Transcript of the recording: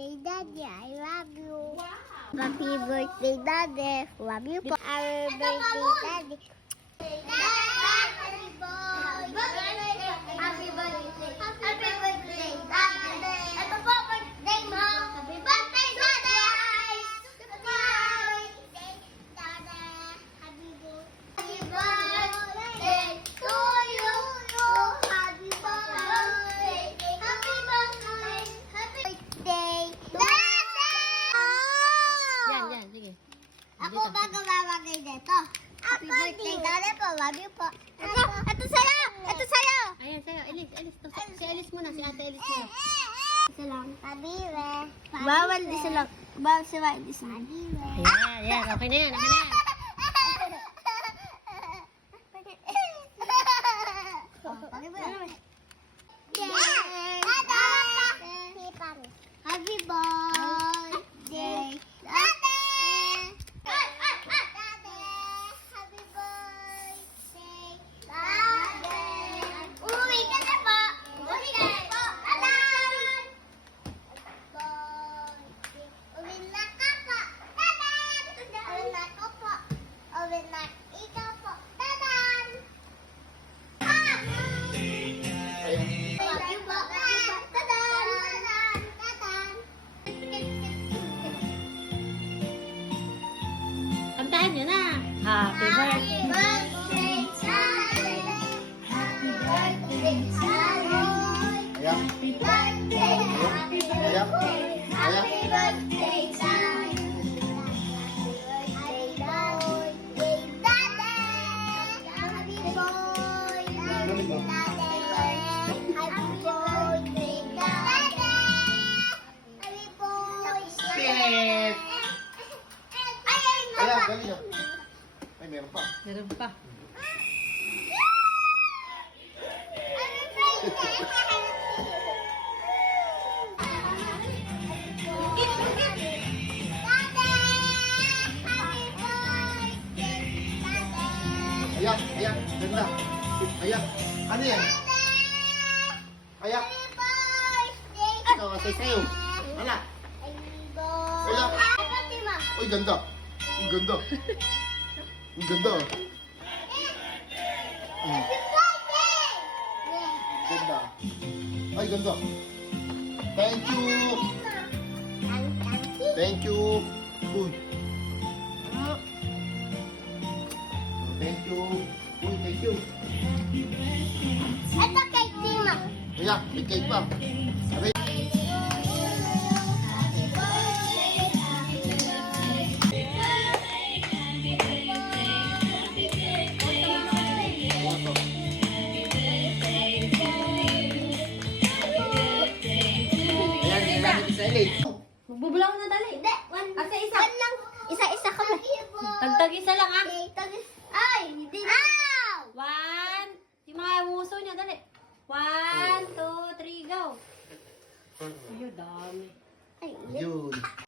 birthday, Daddy. I love you. Wow. Happy birthday, Daddy. Love you po. Happy birthday, Daddy. Happy birthday. Happy birthday. Happy birthday, Daddy. Ito po, birthday mo. Happy birthday, Daddy. Happy birthday, Daddy. Happy birthday to you. Happy birthday. Happy birthday. Happy birthday, Daddy. Yan, sige. Ako ba gumamagay dito? Happy birthday, Daddy po. Love you po. Ito sa'yo! Ito sa'yo! Ayan, sa'yo. Elis. Si Elis muna. Si Ate Elis muna. Isa lang. Pabiwe. Bawal isa lang. Bawal si White isa lang. Pabiwe. Ayan. Okay na yan. Happy birthday, Daddy! Happy birthday, Daddy! Uwi ka na po! Uwi ka na po! Tadan! Uwi na ka po! Tadan! Uwi na ko po! Uwi na ikaw po! Tadan! Love you po! Tadan! Tadan! Kantahan nyo na. Happy birthday. birthday, Daddy! Happy birthday, Daddy! Ayan. Happy birthday! Happy Ayan. birthday! Ayan. Happy birthday, Daddy! Happy birthday, Daddy! Happy birthday, Daddy! Happy birthday, Daddy! Happy birthday! Pip! Ay, Ayan, dali na. Ay, meron pa. Meron pa. Ayan, ayan. Ganda. Ayan. Ano yan? Ayan. Ikaw, asay sa'yo. Wala. Wala. Uy, ganda. Ang ganda. Ang ganda. Ganda. Ay, ganda. Thank you. Thank you. Uy. Thank you. Uy, thank you. Ito kay Tima. Ayan, may cake pa. Aray. Ayan, yung natin sa ilay. Magbubulang na dali. Hindi, Asa isa? one lang. Isa-isa ka ba? Tagtag isa lang ha. Ay, hindi. Ow! 1. Yung mga uso niya, dali. 1, 2, 3, go. Ayun, dami. Ay, Yun.